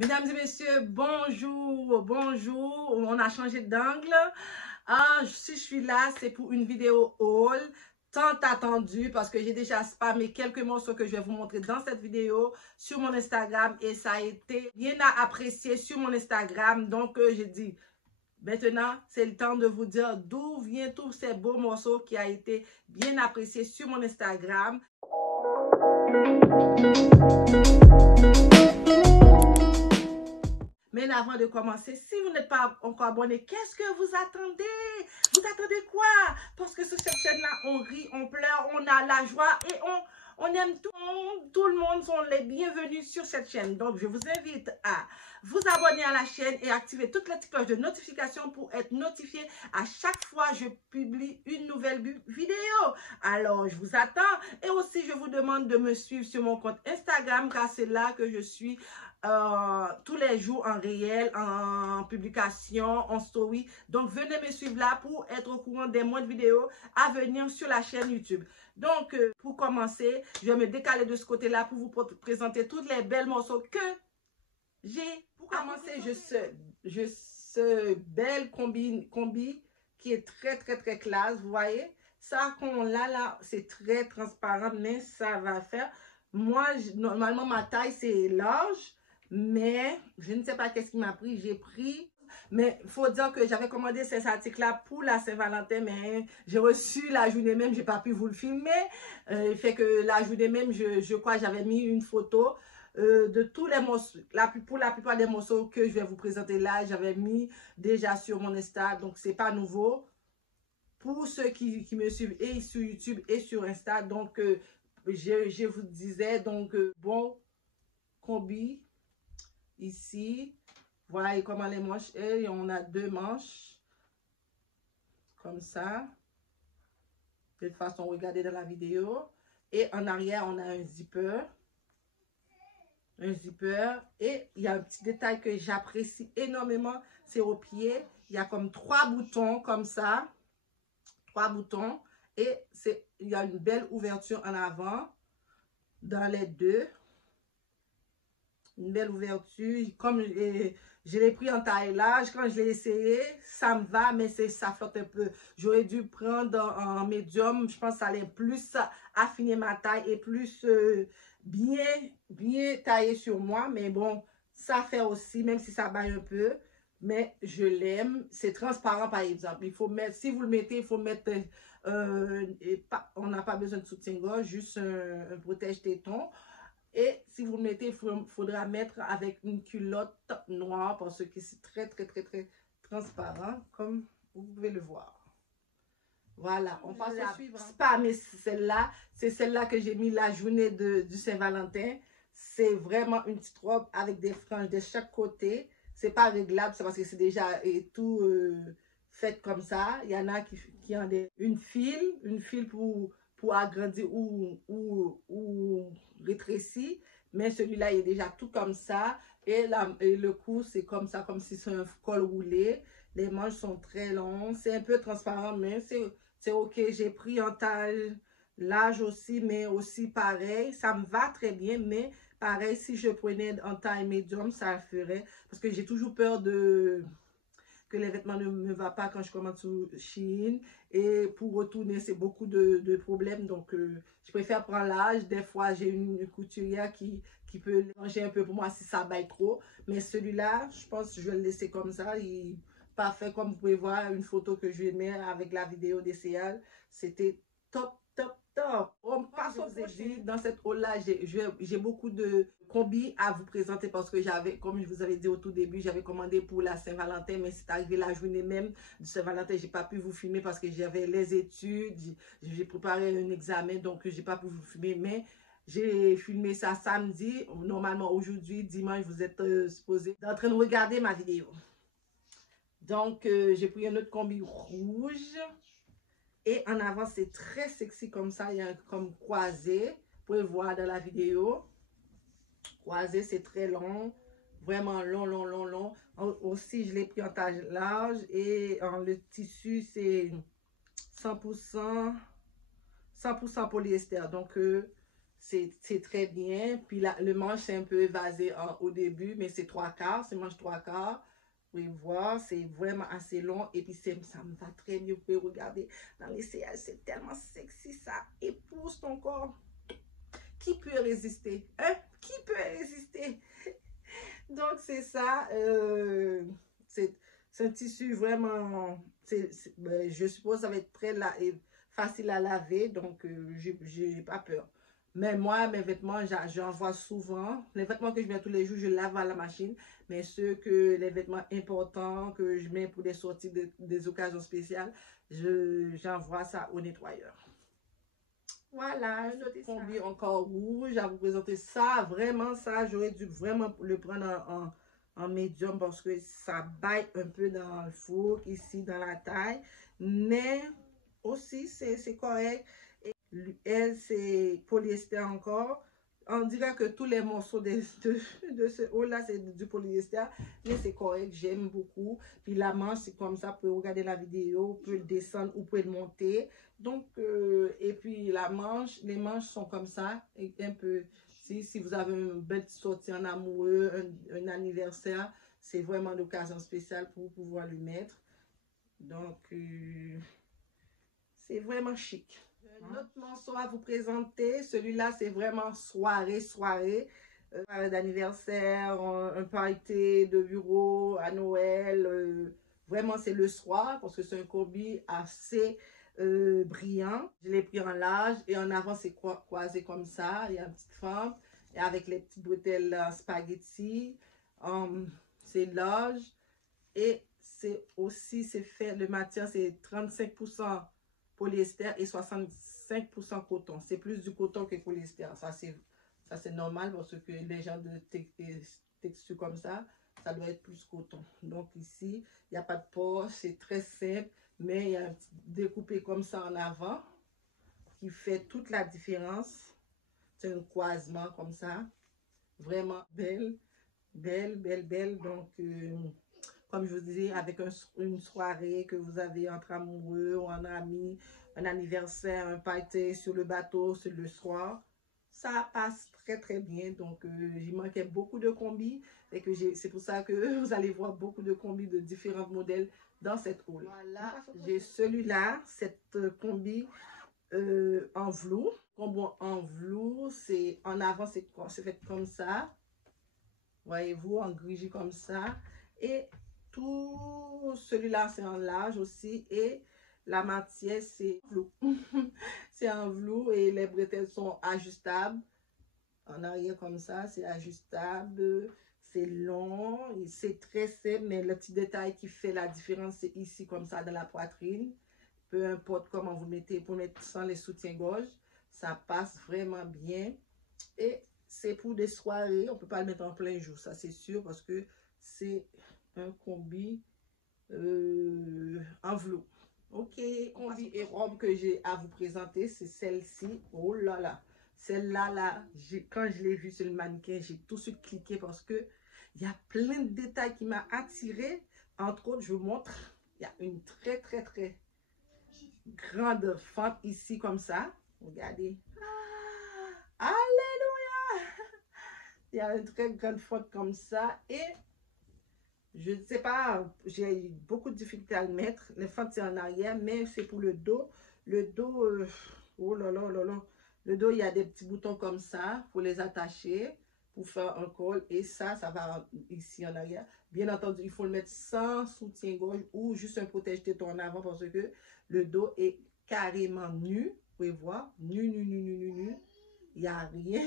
Mesdames et messieurs, bonjour, bonjour. On a changé d'angle. Ah, si je suis là, c'est pour une vidéo haul tant attendue parce que j'ai déjà spammé quelques morceaux que je vais vous montrer dans cette vidéo sur mon Instagram et ça a été bien apprécié sur mon Instagram. Donc, j'ai dit, maintenant, c'est le temps de vous dire d'où viennent tous ces beaux morceaux qui a été bien apprécié sur mon Instagram. Mais avant de commencer, si vous n'êtes pas encore abonné, qu'est-ce que vous attendez? Vous attendez quoi? Parce que sur cette chaîne-là, on rit, on pleure, on a la joie et on aime tout. Tout le monde sont les bienvenus sur cette chaîne. Donc, je vous invite à vous abonner à la chaîne et activer toutes les petites cloches de notification pour être notifié à chaque fois que je publie une nouvelle vidéo. Alors, je vous attends. Et aussi, je vous demande de me suivre sur mon compte Instagram car c'est là que je suis tous les jours en réel, en publication, en story. Donc, venez me suivre là pour être au courant des mois de vidéos à venir sur la chaîne YouTube. Donc, pour commencer, je vais me décaler de ce côté-là pour vous présenter toutes les belles morceaux que j'ai. Pour commencer, je ce belle combi qui est très classe. Vous voyez, ça qu'on a là, c'est très transparent, mais ça va faire. Moi, normalement, ma taille, c'est large. Mais je ne sais pas qu'est-ce qui m'a pris. J'ai pris. Mais il faut dire que j'avais commandé ces articles-là pour la Saint-Valentin. Mais j'ai reçu la journée même. Je n'ai pas pu vous le filmer. Fait que la journée même, je crois j'avais mis une photo de tous les morceaux. Pour la plupart des morceaux que je vais vous présenter là, j'avais mis déjà sur mon Insta. Donc, ce n'est pas nouveau. Pour ceux qui me suivent et sur YouTube et sur Insta. Donc, je vous disais, donc, bon combi. Ici, voilà comment les manches est. On a deux manches. Comme ça. De toute façon, regardez dans la vidéo. Et en arrière, on a un zipper. Un zipper. Et il y a un petit détail que j'apprécie énormément. C'est au pied. Il y a comme 3 boutons comme ça. 3 boutons. Et il y a une belle ouverture en avant. Dans les deux. Une belle ouverture. Comme je l'ai pris en taille large. Quand je l'ai essayé, ça me va, mais ça flotte un peu. J'aurais dû prendre en médium. Je pense que ça allait plus affiner ma taille et plus bien taillé sur moi. Mais bon, ça fait aussi, même si ça baille un peu. Mais je l'aime. C'est transparent, par exemple. Il faut mettre, si vous le mettez, il faut mettre... on n'a pas besoin de soutien-gorge, juste un protège-téton. Et si vous le mettez, il faudra mettre avec une culotte noire parce que c'est très transparent, comme vous pouvez le voir. Voilà, on passe à suivre. Pas, mais celle-là, c'est celle-là que j'ai mis la journée du Saint-Valentin. C'est vraiment une petite robe avec des franges de chaque côté. C'est pas réglable, c'est parce que c'est déjà tout fait comme ça. Il y en a qui ont une file pour agrandir ou rétrécir. Mais celui-là, il est déjà tout comme ça. Et le cou, c'est comme ça, comme si c'est un col roulé. Les manches sont très longues. C'est un peu transparent, mais c'est ok. J'ai pris en taille large aussi, mais aussi pareil. Ça me va très bien, mais pareil, si je prenais en taille médium, ça ferait. Parce que j'ai toujours peur que les vêtements ne me vont pas quand je commande sur Shein. Et pour retourner, c'est beaucoup de problèmes. Donc, je préfère prendre l'âge. Des fois, j'ai une couturière qui peut manger un peu pour moi si ça baille trop. Mais celui-là, je pense que je vais le laisser comme ça. Il est parfait. Comme vous pouvez voir, une photo que je vais mettre avec la vidéo d'essayage. C'était top. On passe au prochain. Dans cette haul-là, j'ai beaucoup de combis à vous présenter parce que comme je vous avais dit au tout début, j'avais commandé pour la Saint-Valentin, mais c'est arrivé la journée même du Saint-Valentin. J'ai pas pu vous filmer parce que j'avais les études, j'ai préparé un examen, donc j'ai pas pu vous filmer, mais j'ai filmé ça samedi. Normalement, aujourd'hui, dimanche, vous êtes supposé en train de regarder ma vidéo. Donc, j'ai pris un autre combi rouge. Et en avant, c'est très sexy comme ça. Il y a comme croisé. Vous pouvez voir dans la vidéo. Croisé, c'est très long. Vraiment long. Aussi, je l'ai pris en taille large. Et le tissu, c'est 100% polyester. Donc, c'est très bien. Puis le manche, c'est un peu évasé au début, mais c'est 3/4, c'est manche 3/4. Vous pouvez voir, c'est vraiment assez long. Et puis, ça me va très bien. Vous pouvez regarder dans les CL, c'est tellement sexy, ça épouse ton corps. Qui peut résister? Hein? Qui peut résister? Donc, c'est ça. C'est un tissu vraiment... ben, je suppose que ça va être très facile à laver. Donc, j'ai pas peur. Mais moi, mes vêtements, j'en vois souvent. Les vêtements que je mets tous les jours, je lave à la machine. Mais les vêtements importants que je mets pour des sorties, des occasions spéciales, j'envoie ça au nettoyeur. Voilà, un autre combi encore rouge à vous présenter ça. Vraiment, ça, j'aurais dû vraiment le prendre en médium parce que ça baille un peu dans le four, ici, dans la taille. Mais aussi, c'est correct. Et elle, c'est polyester encore. On dirait que tous les morceaux de ce haut-là, c'est du polyester. Mais c'est correct, j'aime beaucoup. Puis la manche, c'est comme ça. Vous pouvez regarder la vidéo, vous pouvez le descendre ou vous pouvez le monter. Donc, et puis les manches sont comme ça. Et un peu, si vous avez une belle sortie en amoureux, un anniversaire, c'est vraiment l'occasion spéciale pour pouvoir le mettre. Donc, c'est vraiment chic. Un autre morceau à vous présenter, celui-là c'est vraiment soirée d'anniversaire, un party de bureau à Noël, vraiment c'est le soir parce que c'est un combi assez brillant. Je l'ai pris en large et en avant c'est croisé comme ça, il y a une petite fente et avec les petites bretelles spaghetti, c'est large et c'est fait, le matière c'est 35% polyester et 65% coton. C'est plus du coton que polyester. Ça, c'est normal parce que les gens de texture comme ça doit être plus coton. Donc ici, il n'y a pas de poche, c'est très simple, mais il y a un petit découpé comme ça en avant qui fait toute la différence. C'est un croisement comme ça. Vraiment belle, belle, belle, belle. Donc, comme je vous disais, avec une soirée que vous avez entre amoureux ou en amis, un anniversaire, un party sur le bateau, sur le soir, ça passe très très bien. Donc, il manquait beaucoup de combis et que c'est pour ça que vous allez voir beaucoup de combis de différents modèles dans cette haul. Voilà, j'ai celui-là, cette combi en velours. Combo en velours, c'est en avant, c'est fait comme ça. Voyez-vous, en grigi comme ça. Et tout celui-là, c'est en large aussi. Et la matière, c'est velours. C'est en velours et les bretelles sont ajustables. En arrière comme ça, c'est ajustable. C'est long, c'est très simple, mais le petit détail qui fait la différence, c'est ici comme ça dans la poitrine. Peu importe comment vous mettez, pour mettre sans les soutiens-gorge, ça passe vraiment bien. Et c'est pour des soirées, on ne peut pas le mettre en plein jour, ça c'est sûr, parce que c'est un combi en velours. Ok, combi et robe que j'ai à vous présenter, c'est celle-ci. Oh là là, celle-là, là, quand je l'ai vue sur le mannequin, j'ai tout de suite cliqué parce que il y a plein de détails qui m'ont attiré. Entre autres, je vous montre, il y a une très très très grande fente ici comme ça. Regardez. Ah, alléluia! Il y a une très grande fente comme ça et je ne sais pas, j'ai eu beaucoup de difficultés à le mettre. Les fentes c'est en arrière, mais c'est pour le dos. Le dos, oh là là là là. Le dos, il y a des petits boutons comme ça pour les attacher, pour faire un col. Et ça va ici en arrière. Bien entendu, il faut le mettre sans soutien-gorge ou juste un protège-téton en avant parce que le dos est carrément nu. Vous pouvez voir, nu, nu, nu, nu, nu, nu. Il n'y a rien.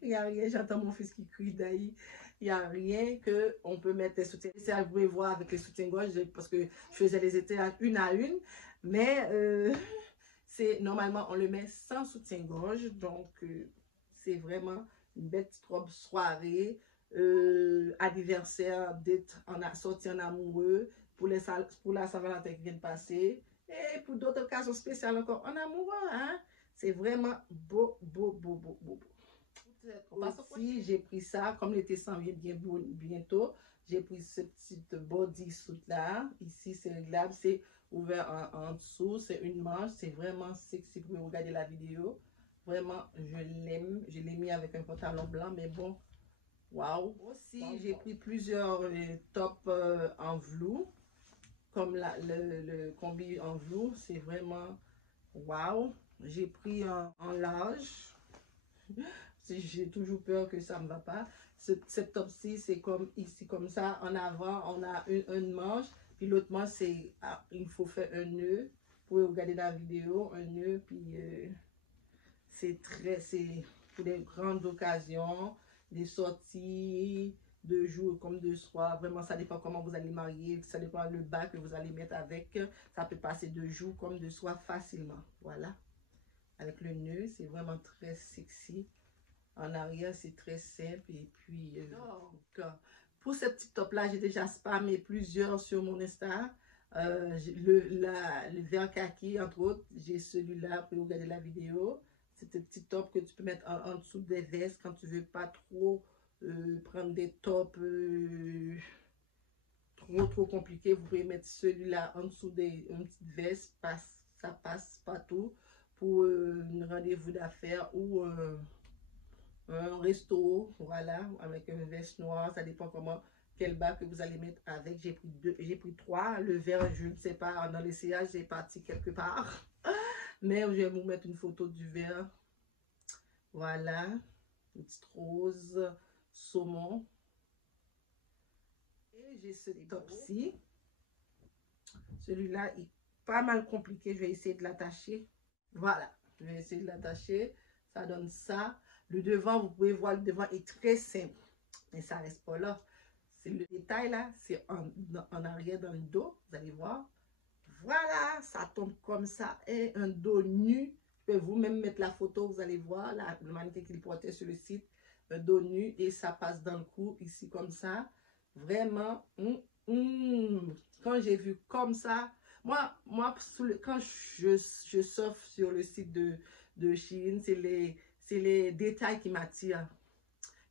Il n'y a rien. J'entends mon fils qui crie d'ailleurs. Il n'y a rien qu'on peut mettre des soutiens. C'est à vous voir avec les soutiens-gorge parce que je faisais les étés une à une. Mais normalement, on le met sans soutien-gorge. Donc, c'est vraiment une belle petite robe soirée, anniversaire, d'être sorti en amoureux, pour la Saint-Valentin qui vient de passer. Et pour d'autres occasions spéciales encore en amoureux. Hein? C'est vraiment beau, beau, beau, beau, beau, beau. Aussi, j'ai pris ça, comme l'été s'en vient bientôt, j'ai pris ce petit bodysuit là. Ici, c'est réglable, c'est ouvert en dessous, c'est une manche, c'est vraiment sexy. Vous pouvez regarder la vidéo. Vraiment, je l'aime. Je l'ai mis avec un pantalon blanc, mais bon, waouh. Aussi, j'ai pris plusieurs tops en velours, comme le combi en velours. C'est vraiment waouh. J'ai pris en large. J'ai toujours peur que ça ne me va pas. Cette top-ci, c'est comme ici, comme ça. En avant, on a une manche. Puis l'autre manche, c'est il faut faire un nœud. Vous pouvez regarder la vidéo, un nœud. Puis c'est pour des grandes occasions, des sorties de jour comme de soir. Vraiment, ça dépend comment vous allez marier. Ça dépend le bas que vous allez mettre avec. Ça peut passer de jour comme de soir facilement. Voilà. Avec le nœud, c'est vraiment très sexy. En arrière, c'est très simple. Et puis, pour ce petit top-là, j'ai déjà spammé plusieurs sur mon Insta. Le vert kaki, entre autres, j'ai celui-là pour regarder la vidéo. C'est un petit top que tu peux mettre en dessous des vestes quand tu veux pas trop prendre des tops trop compliqués. Vous pouvez mettre celui-là en dessous une petite veste. Ça passe partout pour un rendez-vous d'affaires ou un resto, voilà, avec une veste noire. Ça dépend quel bas que vous allez mettre avec. J'ai pris 3. Le vert, je ne sais pas, dans l'essayage, j'ai parti quelque part. Mais je vais vous mettre une photo du vert. Voilà, une petite rose saumon. Et j'ai ce top-ci. Celui-là est pas mal compliqué. Je vais essayer de l'attacher. Voilà, je vais essayer de l'attacher. Ça donne ça. Le devant, vous pouvez voir, le devant est très simple. Mais ça reste pas là. C'est le détail là, c'est en arrière dans le dos. Vous allez voir. Voilà, ça tombe comme ça. Et un dos nu. Je peux vous-même mettre la photo, vous allez voir. Là, le mannequin qu'il portait sur le site. Un dos nu et ça passe dans le cou, ici comme ça. Vraiment, quand j'ai vu comme ça, moi quand je surfe sur le site de Shein, c'est les détails qui m'attirent.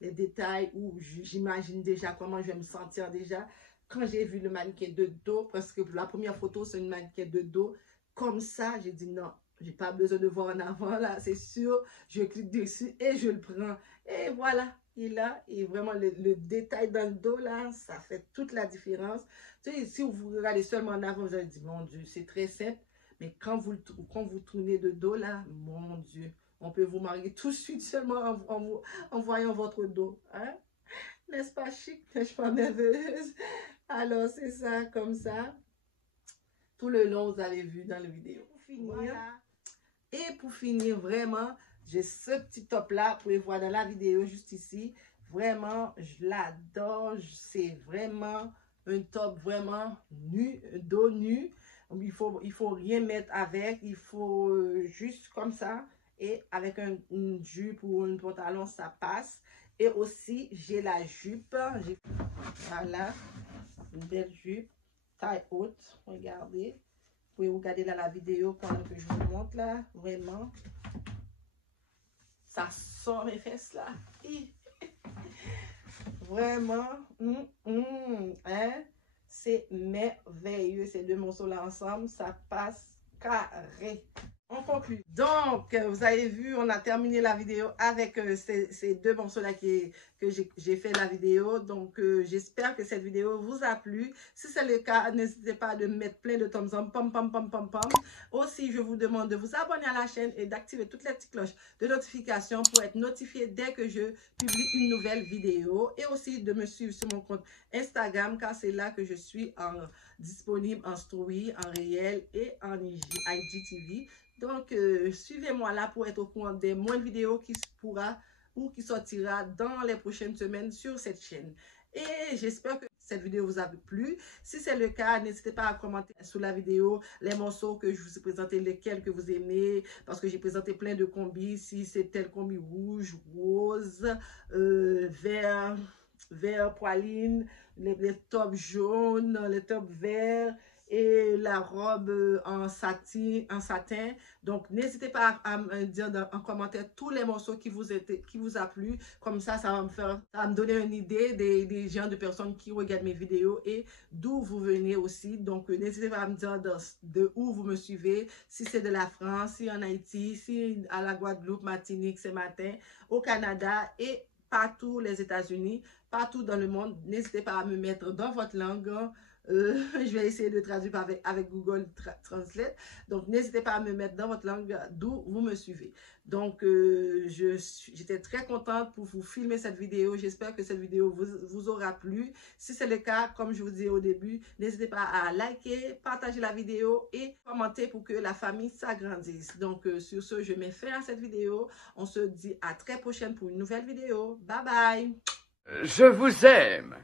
Les détails où j'imagine déjà comment je vais me sentir déjà. Quand j'ai vu le mannequin de dos, parce que la première photo, c'est une mannequin de dos, comme ça, j'ai dit non, j'ai pas besoin de voir en avant, là, c'est sûr. Je clique dessus et je le prends. Et voilà, il est là. Et vraiment, le détail dans le dos, là, ça fait toute la différence. Tu sais, si vous regardez seulement en avant, vous allez dire, mon Dieu, c'est très simple. Mais quand vous tournez de dos, là, mon Dieu, on peut vous marier tout de suite seulement en voyant votre dos. Hein? N'est-ce pas chic? N'est-ce pas nerveuse? Alors, c'est ça, comme ça. Tout le long, vous avez vu dans la vidéo. Pour finir, voilà. Et pour finir, vraiment, j'ai ce petit top-là. Vous pouvez voir dans la vidéo, juste ici. Vraiment, je l'adore. C'est vraiment un top vraiment nu, dos nu. Il faut rien mettre avec. Il faut juste comme ça. Et avec une jupe ou un pantalon, ça passe. Et aussi, j'ai la jupe. Voilà, une belle jupe, taille haute. Regardez. Vous pouvez regarder dans la vidéo pendant que je vous montre là. Vraiment. Ça sort mes fesses là. Vraiment. Hein? C'est merveilleux. Ces deux morceaux là ensemble, ça passe carré. On conclut. Donc, vous avez vu, on a terminé la vidéo avec ces deux morceaux-là que j'ai fait la vidéo. Donc, j'espère que cette vidéo vous a plu. Si c'est le cas, n'hésitez pas à mettre plein de thumbs up. Pom, pom, pom, pom, pom. Aussi, je vous demande de vous abonner à la chaîne et d'activer toutes les petites cloches de notification pour être notifié dès que je publie une nouvelle vidéo. Et aussi de me suivre sur mon compte Instagram, car c'est là que je suis disponible en story, en réel et en IGTV. Donc, suivez-moi là pour être au courant des moindres vidéos qui pourra ou qui sortira dans les prochaines semaines sur cette chaîne. Et j'espère que cette vidéo vous a plu. Si c'est le cas, n'hésitez pas à commenter sous la vidéo les morceaux que je vous ai présentés, lesquels que vous aimez, parce que j'ai présenté plein de combis. Si c'est tel combi rouge, rose, vert poiline, les tops jaunes, les tops verts et la robe en satin. Donc, n'hésitez pas à me dire en commentaire tous les morceaux qui vous a plu. Comme ça va me donner une idée des gens, de personnes qui regardent mes vidéos et d'où vous venez aussi. Donc, n'hésitez pas à me dire de où vous me suivez. Si c'est de la France, si en Haïti, si à la Guadeloupe, Martinique, ce matin, au Canada et partout les États-Unis, partout dans le monde. N'hésitez pas à me mettre dans votre langue. Je vais essayer de traduire avec Google Translate. Donc, n'hésitez pas à me mettre dans votre langue d'où vous me suivez. Donc, j'étais très contente pour vous filmer cette vidéo. J'espère que cette vidéo vous aura plu. Si c'est le cas, comme je vous disais au début, n'hésitez pas à liker, partager la vidéo et commenter pour que la famille s'agrandisse. Donc, sur ce, je mets fin à cette vidéo. On se dit à très prochaine pour une nouvelle vidéo. Bye bye! Je vous aime!